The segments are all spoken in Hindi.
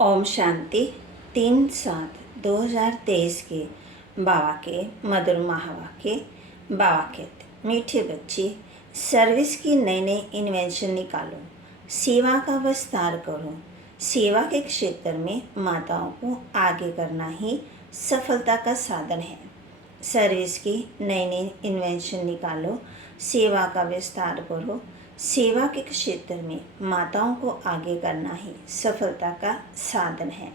ओम शांति 3/7/2023 के बाबा के मधुर महावाक्य। बाबा कहते, मीठे बच्चे, सर्विस की नई नई इन्वेंशन निकालो, सेवा का विस्तार करो। सेवा के क्षेत्र में माताओं को आगे करना ही सफलता का साधन है। सर्विस की नई नई इन्वेंशन निकालो, सेवा का विस्तार करो। सेवा के क्षेत्र में माताओं को आगे करना ही सफलता का साधन है।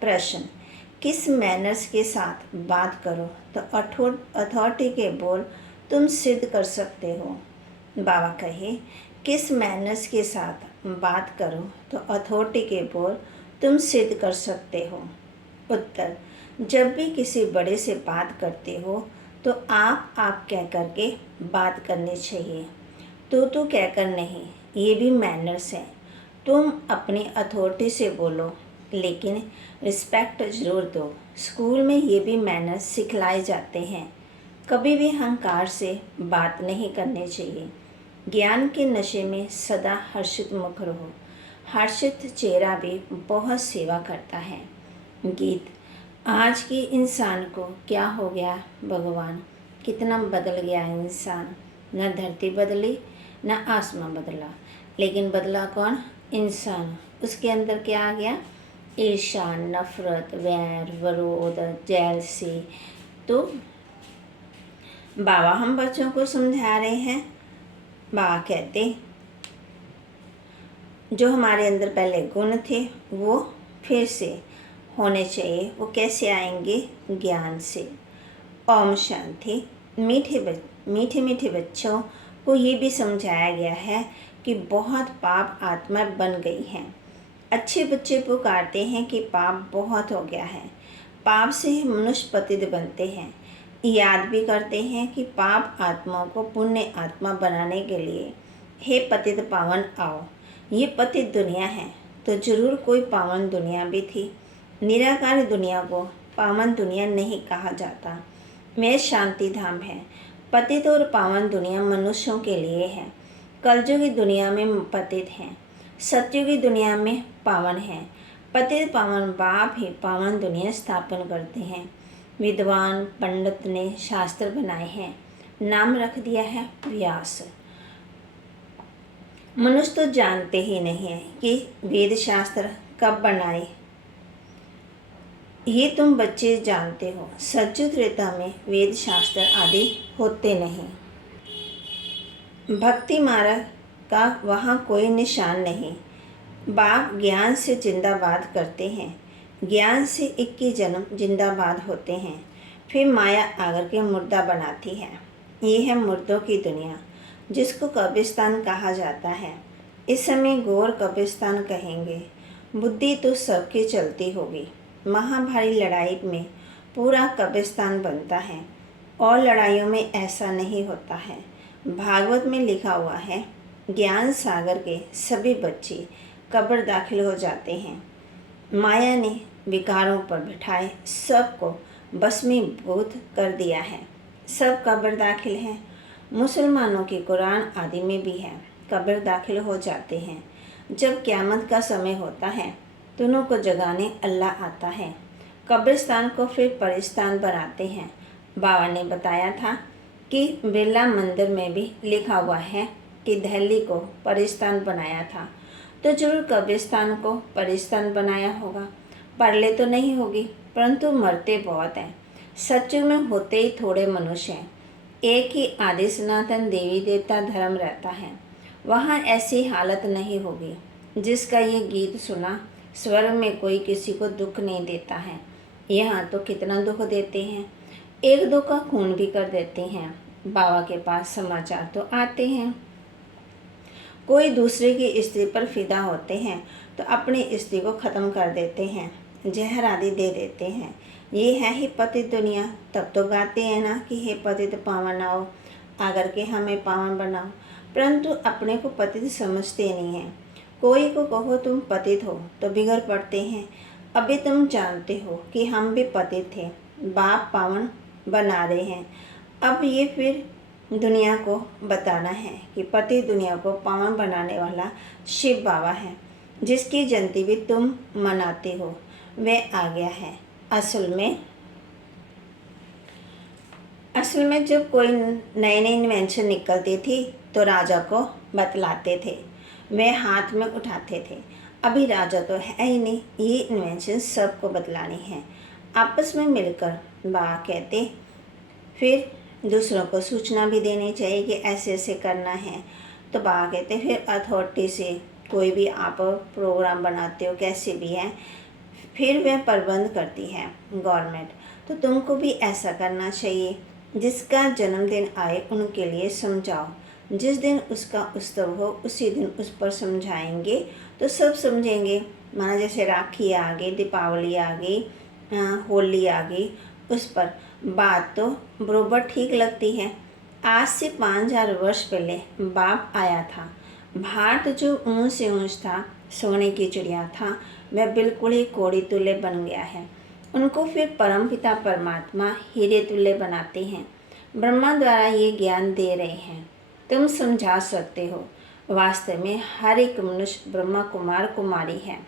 प्रश्न, किस मैनर्स के साथ बात करो तो अथॉरिटी के बोल तुम सिद्ध कर सकते हो? बाबा कहे, किस मैनर्स के साथ बात करो तो अथॉरिटी के बोल तुम सिद्ध कर सकते हो? उत्तर, जब भी किसी बड़े से बात करते हो तो आप कह करके बात करनी चाहिए। तू कहकर नहीं, ये भी मैनर्स है। तुम अपनी अथॉरिटी से बोलो, लेकिन रिस्पेक्ट ज़रूर दो। स्कूल में ये भी मैनर्स सिखलाए जाते हैं। कभी भी अहंकार से बात नहीं करनी चाहिए। ज्ञान के नशे में सदा हर्षित मुख रहो। हर्षित चेहरा भी बहुत सेवा करता है। गीत, आज के इंसान को क्या हो गया भगवान, कितना बदल गया है इंसान। न धरती बदली न आसमां बदला, लेकिन बदला कौन? इंसान। उसके अंदर क्या आ गया? ईर्ष्या, नफरत, वैर, विरोध, जेलसी। तो बाबा हम बच्चों को समझा रहे हैं। बाबा कहते, जो हमारे अंदर पहले गुण थे वो फिर से होने चाहिए। वो कैसे आएंगे? ज्ञान से। ओम शांति। मीठे मीठे बच्चों को ये भी समझाया गया है कि बहुत पाप आत्मा बन गई हैं। अच्छे बच्चे पुकारते हैं कि पाप बहुत हो गया है। पाप से ही मनुष्य पतित बनते हैं। याद भी करते हैं कि पाप आत्माओं को पुण्य आत्मा बनाने के लिए, हे पतित पावन आओ। ये पतित दुनिया है तो जरूर कोई पावन दुनिया भी थी। निराकारी दुनिया को पावन दुनिया नहीं कहा जाता। वह शांति धाम है। पतित और पावन दुनिया मनुष्यों के लिए है। कलयुगी दुनिया में पतित हैं, सतयुगी दुनिया में पावन है। पतित पावन बाप ही पावन दुनिया स्थापन करते हैं। विद्वान पंडित ने शास्त्र बनाए हैं, नाम रख दिया है व्यास। मनुष्य तो जानते ही नहीं है कि वेद शास्त्र कब बनाए। ये तुम बच्चे जानते हो, सतयुग त्रेता में वेद शास्त्र आदि होते नहीं। भक्ति मार्ग का वहाँ कोई निशान नहीं। बाप ज्ञान से जिंदाबाद करते हैं। ज्ञान से 21 जन्म जिंदाबाद होते हैं। फिर माया आकर के मुर्दा बनाती है। ये है मुर्दों की दुनिया, जिसको कब्रिस्तान कहा जाता है। इस समय गौर कब्रिस्तान कहेंगे। बुद्धि तो सबकी चलती होगी। महाभारी लड़ाई में पूरा कब्रिस्तान बनता है और लड़ाइयों में ऐसा नहीं होता है। भागवत में लिखा हुआ है, ज्ञान सागर के सभी बच्चे कब्र दाखिल हो जाते हैं। माया ने विकारों पर बिठाए सबको भस्मीभूत कर दिया है। सब कब्र दाखिल हैं। मुसलमानों की कुरान आदि में भी है, कब्र दाखिल हो जाते हैं। जब क़यामत का समय होता है, दोनों को जगाने अल्लाह आता है। कब्रिस्तान को फिर परिस्तान बनाते हैं। बाबा ने बताया था कि बिरला मंदिर में भी लिखा हुआ है कि दिल्ली को परिस्तान बनाया था, तो जरूर कब्रिस्तान को परिस्तान बनाया होगा। परले तो नहीं होगी, परंतु मरते बहुत हैं। सत्युग में होते ही थोड़े मनुष्य हैं। एक ही आदि सनातन देवी देवता धर्म रहता है। वहाँ ऐसी हालत नहीं होगी। जिसका ये गीत सुना, स्वर्ग में कोई किसी को दुख नहीं देता है। यहाँ तो कितना दुख देते हैं, एक दो का खून भी कर देते हैं। बाबा के पास समाचार तो आते हैं। कोई दूसरे की स्त्री पर फिदा होते हैं तो अपनी स्त्री को ख़त्म कर देते हैं, जहर आदि दे देते हैं। ये है ही पतित दुनिया। तब तो गाते हैं ना कि हे पतित पावन आओ, आकर के हमें पावन बनाओ। परंतु अपने को पतित समझते नहीं हैं। कोई को कहो तुम पतित हो तो बिगड़ पड़ते हैं। अभी तुम जानते हो कि हम भी पतित थे, बाप पावन बना रहे हैं। अब ये फिर दुनिया को बताना है कि पतित दुनिया को पावन बनाने वाला शिव बाबा है। जिसकी जयंती भी तुम मनाते हो वह आ गया है। असल में जब कोई नई नई इन्वेंशन निकलती थी तो राजा को बतलाते थे, वह हाथ में उठाते थे। अभी राजा तो है ही नहीं, ये इन्वेंशन सबको बतलानी है। आपस में मिलकर बा कहते, फिर दूसरों को सूचना भी देनी चाहिए कि ऐसे ऐसे करना है। तो बा कहते फिर अथॉरिटी से कोई भी आप प्रोग्राम बनाते हो कैसे भी है, फिर वह प्रबंध करती है गवर्नमेंट। तो तुमको भी ऐसा करना चाहिए। जिसका जन्मदिन आए उनके लिए समझाओ। जिस दिन उसका उत्सव हो उसी दिन उस पर समझाएंगे तो सब समझेंगे। माना जैसे राखी आ गई, दीपावली आ गई, होली आ गई, उस पर बात तो बरोबर ठीक लगती है। आज से 5000 वर्ष पहले बाप आया था। भारत जो ऊंच से ऊंच था, सोने की चिड़िया था, वह बिल्कुल ही कोड़ी तुल्य बन गया है। उनको फिर परमपिता परमात्मा हीरे तुल्य बनाते हैं। ब्रह्मा द्वारा ये ज्ञान दे रहे हैं, तुम समझा सकते हो। वास्तव में हर एक मनुष्य ब्रह्मा कुमार कुमारी है।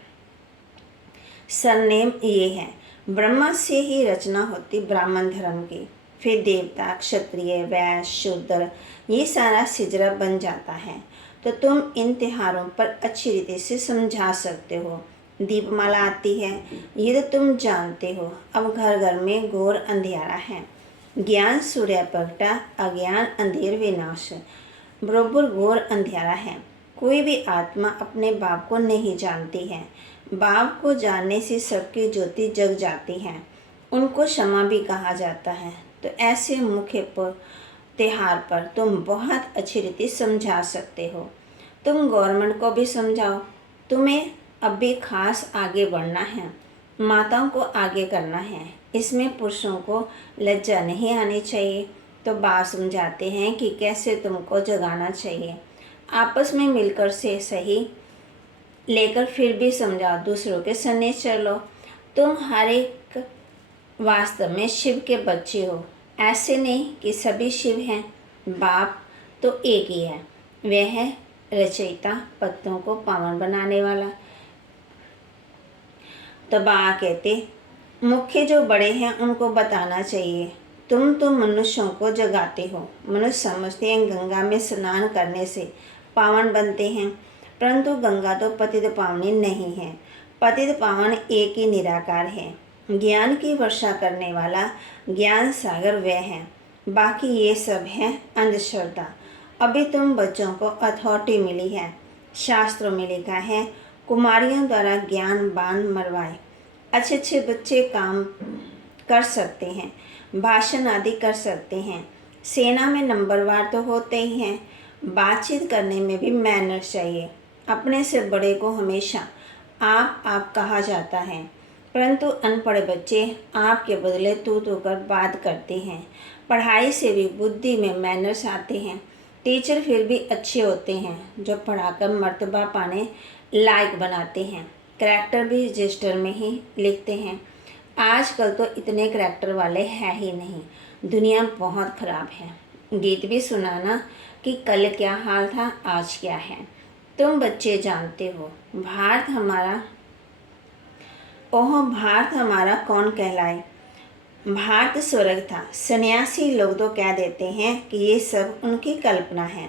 सरनेम ये है। ब्रह्मा से ही रचना होती ब्राह्मण धर्म की, फिर देवता, क्षत्रिय, वैश्य, शूद्र, ये सारा सिजरा बन जाता है। तो तुम इन त्योहारों पर अच्छी रीति से समझा सकते हो। दीपमाला आती है, ये तो तुम जानते हो। अब घर घर में घोर अंधियारा है। ज्ञान सूर्य प्रगटा, अज्ञान अंधेर विनाश। बरोबर घोर अंधियारा है। कोई भी आत्मा अपने बाप को नहीं जानती है। बाप को जानने से सबकी ज्योति जग जाती है। उनको क्षमा भी कहा जाता है। तो ऐसे मुख्य त्योहार पर तुम बहुत अच्छी रीति समझा सकते हो। तुम गवर्नमेंट को भी समझाओ। तुम्हें अब भी खास आगे बढ़ना है, माताओं को आगे करना है। इसमें पुरुषों को लज्जा नहीं आनी चाहिए। तो बाप समझाते हैं कि कैसे तुमको जगाना चाहिए। आपस में मिलकर से सही लेकर फिर भी समझाओ, दूसरों के सन्ने चलो। तुम हर एक वास्तव में शिव के बच्चे हो। ऐसे नहीं कि सभी शिव हैं। बाप तो एक ही है, वह है रचयिता, पत्तों को पावन बनाने वाला। तो बा कहते मुख्य जो बड़े हैं उनको बताना चाहिए। तुम तो मनुष्यों को जगाते हो। मनुष्य समझते हैं गंगा में स्नान करने से पावन बनते हैं, परंतु गंगा तो पतित पावनी नहीं है। पतित पावन एक ही निराकार है। ज्ञान की वर्षा करने वाला ज्ञान सागर वह है। बाकी ये सब है अंधश्रद्धा। अभी तुम बच्चों को अथॉरिटी मिली है। शास्त्रों में लिखा है, कुमारियों द्वारा ज्ञान बाण मरवाए। अच्छे अच्छे बच्चे काम कर सकते हैं, भाषण आदि कर सकते हैं। सेना में नंबरवार तो होते ही हैं। बातचीत करने में भी मैनर्स चाहिए। अपने से बड़े को हमेशा आप कहा जाता है, परंतु अनपढ़ बच्चे आपके बदले तू कर बात करते हैं। पढ़ाई से भी बुद्धि में मैनर्स आते हैं। टीचर फिर भी अच्छे होते हैं जो पढ़ाकर मर्तबा पाने लायक बनाते हैं। करैक्टर भी रजिस्टर में ही लिखते हैं। आजकल तो इतने करैक्टर वाले हैं ही नहीं। दुनिया बहुत ख़राब है। गीत भी सुनाना कि कल क्या हाल था, आज क्या है। तुम बच्चे जानते हो भारत हमारा कौन कहलाए। भारत स्वर्ग था। सन्यासी लोग तो कह देते हैं कि ये सब उनकी कल्पना है।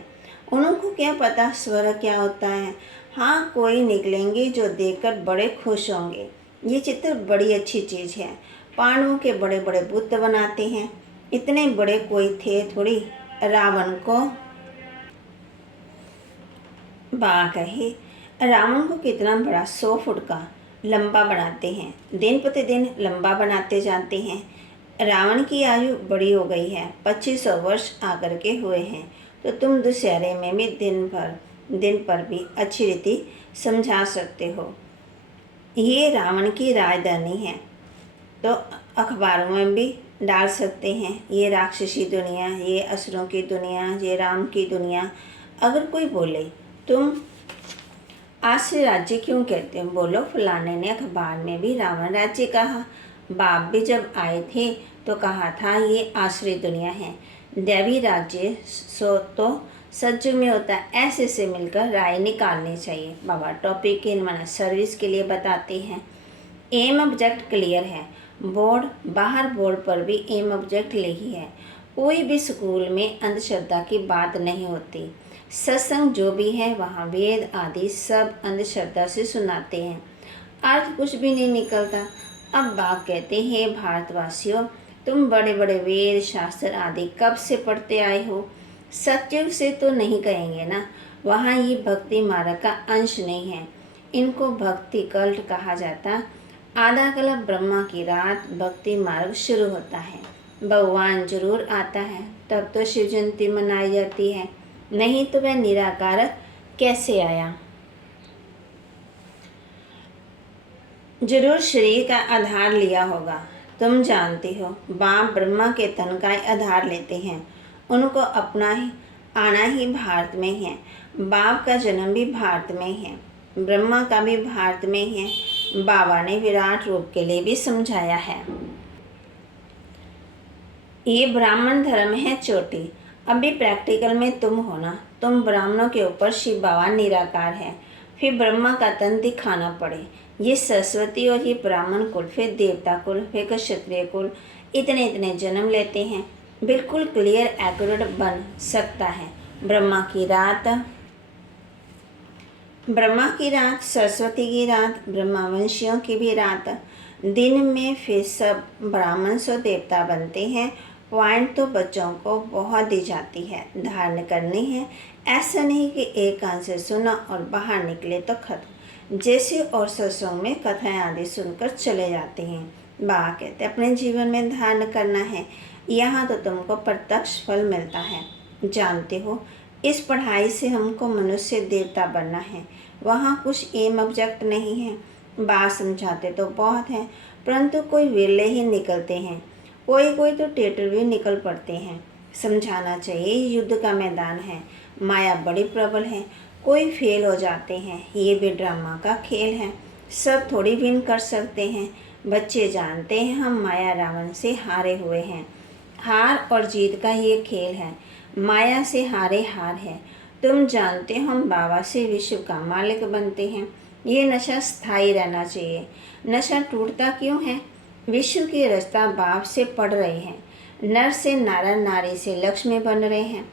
उनको क्या पता स्वर्ग क्या होता है। हाँ, कोई निकलेंगे जो देखकर बड़े खुश होंगे। ये चित्र बड़ी अच्छी चीज़ है। पांडवों के बड़े बड़े बुत बनाते हैं। इतने बड़े कोई थे थोड़ी। रावण को कहे, रावण को कितना बड़ा 100 फुट का लंबा बनाते हैं। दिन प्रतिदिन लंबा बनाते जाते हैं। रावण की आयु बड़ी हो गई है, 2500 वर्ष आकर के हुए हैं। तो तुम दशहरे में भी दिन पर भी अच्छी रीति समझा सकते हो। ये रावण की राजधानी है। तो अखबारों में भी डाल सकते हैं, ये राक्षसी दुनिया, ये असुरों की दुनिया, ये राम की दुनिया। अगर कोई बोले तुम आश्रय राज्य क्यों कहते हो, बोलो फलाने ने अखबार में भी रावण राज्य कहा। बाप भी जब आए थे तो कहा था ये आश्रय दुनिया है। दैवी राज्य सो तो सज्जू में होता है, ऐसे से मिलकर राय निकालनी चाहिए। बाबा टॉपिक इन माना सर्विस के लिए बताते हैं। एम ऑब्जेक्ट क्लियर है। बोर्ड बाहर बोर्ड पर भी एम ऑब्जेक्ट यही है। कोई भी स्कूल में अंधश्रद्धा की बात नहीं होती। सत्संग जो भी है वहाँ वेद आदि सब अंधश्रद्धा से सुनाते हैं, अर्थ कुछ भी नहीं निकलता। अब बाप कहते हैं, भारतवासियों तुम बड़े बड़े वेद शास्त्र आदि कब से पढ़ते आए हो? सत्युग से तो नहीं कहेंगे ना, वहाँ ये भक्ति मार्ग का अंश नहीं है। इनको भक्ति कल्ट कहा जाता। आधा कल्प ब्रह्मा की रात भक्ति मार्ग शुरू होता है। भगवान जरूर आता है, तब तो शिव जयंती मनाई जाती है, नहीं तो वह निराकार कैसे आया? जरूर शरीर का आधार लिया होगा। तुम जानते हो बाप ब्रह्मा के तन का आधार लेते हैं। उनको अपना ही आना ही भारत में है। बाप का जन्म भी भारत में है, ब्रह्मा का भी भारत में है। बाबा ने विराट रूप के लिए भी समझाया है। ये ब्राह्मण धर्म है चोटी। अभी प्रैक्टिकल में तुम हो ना, तुम ब्राह्मणों के ऊपर शिव बाबा निराकार है, फिर ब्रह्मा का तन दिखाना पड़े। ये सरस्वती और ये ब्राह्मण कुल, फिर देवता कुल, फिर क्षत्रिय कुल, इतने इतने जन्म लेते हैं। बिल्कुल क्लियर एक्यूरेट बन सकता है। ब्रह्मा की रात, सरस्वती की रात, ब्रह्मावंशियों की भी रात। दिन में फिर सब ब्राह्मण सो देवता बनते हैं। पॉइंट तो बच्चों को बहुत दी जाती है, धारण करनी है। ऐसा नहीं कि एक कान से सुना और बाहर निकले तो खत्म। जैसे और सत्संग में कथाएं आदि सुनकर चले जाते हैं। बाबा कहते अपने जीवन में धारण करना है। यहाँ तो तुमको प्रत्यक्ष फल मिलता है। जानते हो, इस पढ़ाई से हमको मनुष्य देवता बनना है। वहाँ कुछ एम ऑब्जेक्ट नहीं है। बात समझाते तो बहुत है, परंतु कोई विरले ही निकलते हैं। कोई तो टेटर भी निकल पड़ते हैं। समझाना चाहिए, युद्ध का मैदान है, माया बड़ी प्रबल है। कोई फेल हो जाते हैं, ये भी ड्रामा का खेल है। सब थोड़ी विन कर सकते हैं। बच्चे जानते हैं हम माया रावण से हारे हुए हैं। हार और जीत का ये खेल है। माया से हारे हार है। तुम जानते हो हम बाबा से विश्व का मालिक बनते हैं। ये नशा स्थायी रहना चाहिए। नशा टूटता क्यों है? विश्व की रचना बाप से पढ़ रहे हैं। नर से नारायण, नारी से लक्ष्मी बन रहे हैं।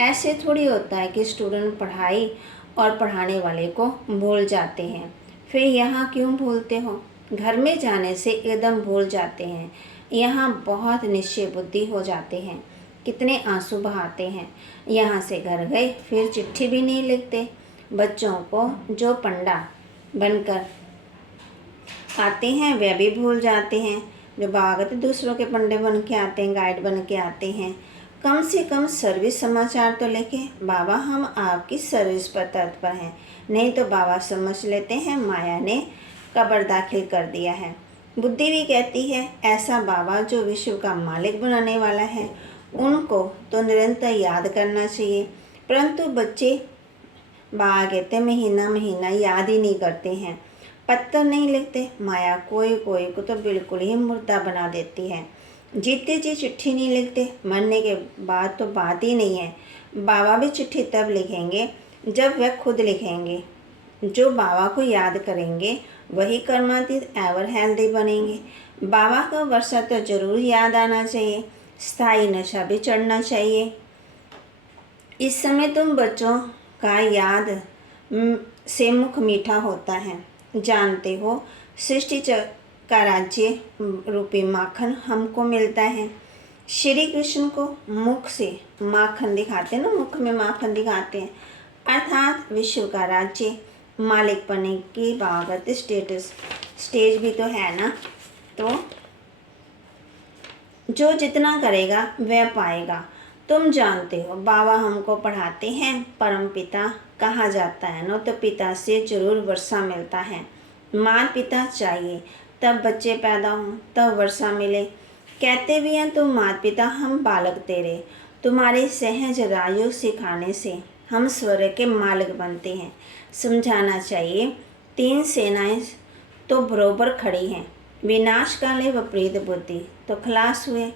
ऐसे थोड़ी होता है कि स्टूडेंट पढ़ाई और पढ़ाने वाले को भूल जाते हैं। फिर यहाँ क्यों भूलते हो? घर में जाने से एकदम भूल जाते हैं। यहाँ बहुत निश्चय बुद्धि हो जाते हैं। कितने आंसू बहाते हैं। यहाँ से घर गए फिर चिट्ठी भी नहीं लिखते। बच्चों को जो पंडा बनकर आते हैं वे भी भूल जाते हैं। जो भागत दूसरों के पंडे बन के आते हैं, गाइड बन के आते हैं। कम से कम सर्विस समाचार तो लेके, बाबा हम आपकी सर्विस पर तत्पर हैं। नहीं तो बाबा समझ लेते हैं माया ने कब्र दाखिल कर दिया है। बुद्धि भी कहती है ऐसा बाबा जो विश्व का मालिक बनाने वाला है, उनको तो निरंतर याद करना चाहिए। परंतु बच्चे बाबा कहते महीना महीना याद ही नहीं करते हैं, पत्थर नहीं लिखते। माया कोई को तो बिल्कुल ही मुर्दा बना देती है। जीते जी चिट्ठी नहीं लिखते, मरने के बाद तो बात ही नहीं है। बाबा भी चिट्ठी तब लिखेंगे जब वह खुद लिखेंगे। जो बाबा को याद करेंगे वही कर्मातीत एवर हेल्दी बनेंगे। बाबा का वर्षा तो जरूर याद आना चाहिए। स्थायी नशा भी चढ़ना चाहिए। इस समय तुम बच्चों का याद से मुख मीठा होता है। जानते हो सृष्टि का राज्य रूपी माखन हमको मिलता है। श्री कृष्ण को मुख से माखन दिखाते हैं ना, मुख में माखन दिखाते हैं, अर्थात विश्व का राज्य मालिक बनने की बागत स्टेज भी तो है ना। तो जो जितना करेगा वह पाएगा। तुम जानते हो बाबा हमको पढ़ाते हैं परम पिता कहा जाता है ना, तो पिता से जरूर वर्षा मिलता है। माता पिता चाहिए तब बच्चे पैदा हों, तब वर्षा मिले। कहते भी हैं तुम माता पिता हम बालक तेरे, तुम्हारे सहज राजयोग सिखाने से हम स्वर्ग के मालिक बनते हैं। समझाना चाहिए 3 सेनाएं तो बरोबर खड़ी हैं। विनाश काले विपरीत बुद्धि तो खलास हुए।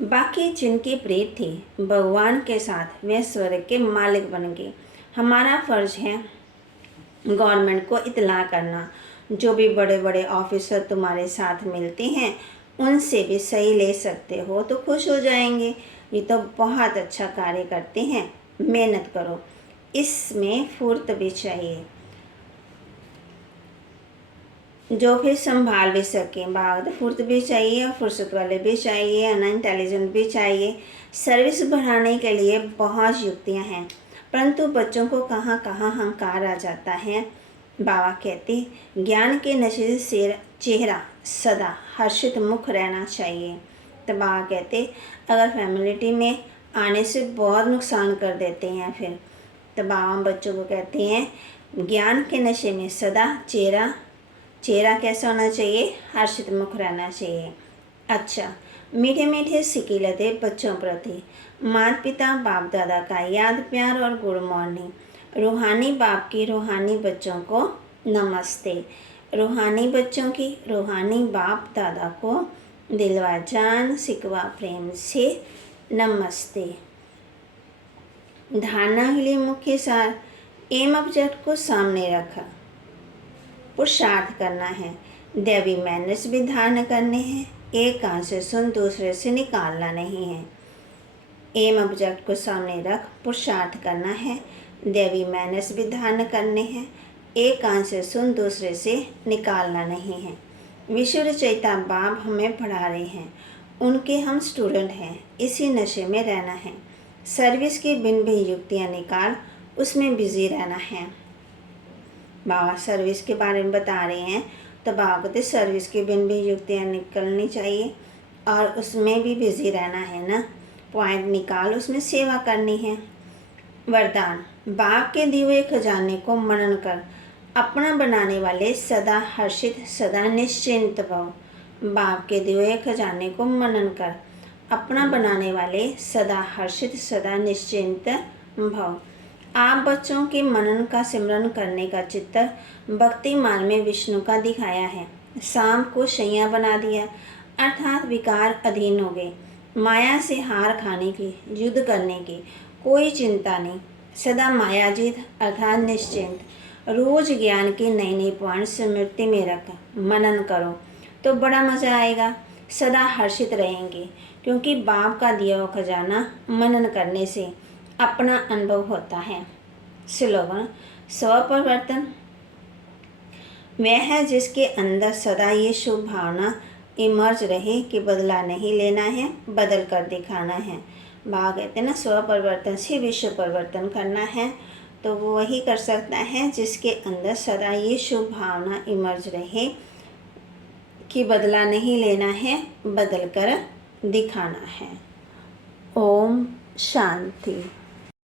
बाकी जिनकी प्रीत थी भगवान के साथ वे स्वर्ग के मालिक बन गए। हमारा फ़र्ज़ है गवर्नमेंट को इत्तला करना। जो भी बड़े बड़े ऑफिसर तुम्हारे साथ मिलते हैं उनसे भी सही ले सकते हो तो खुश हो जाएंगे। ये तो बहुत अच्छा कार्य करते हैं, मेहनत करो। इसमें फुर्त भी चाहिए, जो फिर संभाल भी सकें। बात फुर्त भी चाहिए और फुर्सत वाले भी चाहिए, अन इंटेलिजेंट भी चाहिए। सर्विस बढ़ाने के लिए बहुत युक्तियां हैं, परंतु बच्चों को कहाँ कहाँ अहंकार आ जाता है। बाबा कहते ज्ञान के नशे से चेहरा सदा हर्षित मुख रहना चाहिए। तो बाबा कहते अगर फैमिलिटी में आने से बहुत नुकसान कर देते हैं फिर। तो बाबा बच्चों को कहते हैं ज्ञान के नशे में सदा चेहरा कैसा होना चाहिए, हर्षित मुख रहना चाहिए। अच्छा, मीठे मीठे सिकिलते बच्चों प्रति माता पिता बाप दादा का याद प्यार और गुड मॉर्निंग। रूहानी बाप की रूहानी बच्चों को नमस्ते। रूहानी बच्चों की रूहानी बाप दादा को दिलवा जान सिकवा प्रेम से नमस्ते। धारणा के लिए मुख्य सार एम ऑब्जेक्ट को सामने रखा, पुरुषार्थ करना है, दैवी मैनर्स भी धारण करने हैं। एक कान से सुन दूसरे से निकालना नहीं है। एम ऑब्जेक्ट को सामने रख, पुरुषार्थ करना है, दैवी मैनर्स भी धारण करने हैं। एक कान से सुन दूसरे से निकालना नहीं है। विश्व रचयिता बाप हमें पढ़ा रहे हैं, उनके हम स्टूडेंट हैं। इसी नशे में रहना है। सर्विस की बिन भी युक्तियाँ निकाल, उसमें बिजी रहना है। बाबा सर्विस के बारे में बता रहे हैं तो बाबा कहते सर्विस की बिन भी युक्तियाँ निकलनी चाहिए और उसमें भी बिजी रहना है ना। पॉइंट निकाल, उसमें सेवा करनी है। वरदान बाप के दिए हुए खजाने को मनन कर अपना बनाने वाले सदा हर्षित सदा निश्चिंत भव। बाप के दिए हुए खजाने को मनन कर अपना बनाने वाले सदा हर्षित सदा निश्चिंत भव। आप बच्चों के मनन का सिमरन करने का चित्र भक्ति मार्ग में विष्णु का दिखाया है। शाम को शैया बना दिया, अर्थात विकार अधीन हो गए। माया से हार खाने की, युद्ध करने की कोई चिंता नहीं, सदा मायाजीत अर्थात निश्चिंत। रोज ज्ञान के नए नए पॉइंट स्मृति में रख मनन करो तो बड़ा मज़ा आएगा। सदा हर्षित रहेंगे क्योंकि बाप का दिया हुआ खजाना मनन करने से अपना अनुभव होता है। स्लोगन स्वपरिवर्तन वह है जिसके अंदर सदा ये शुभ भावना इमर्ज रहे कि बदला नहीं लेना है, बदल कर दिखाना है। बाबा कहते हैं ना स्वपरिवर्तन से विश्व परिवर्तन करना है, तो वो वही कर सकता है जिसके अंदर सदा ये शुभ भावना इमर्ज रहे कि बदला नहीं लेना है, बदल कर दिखाना है। ओम शांति।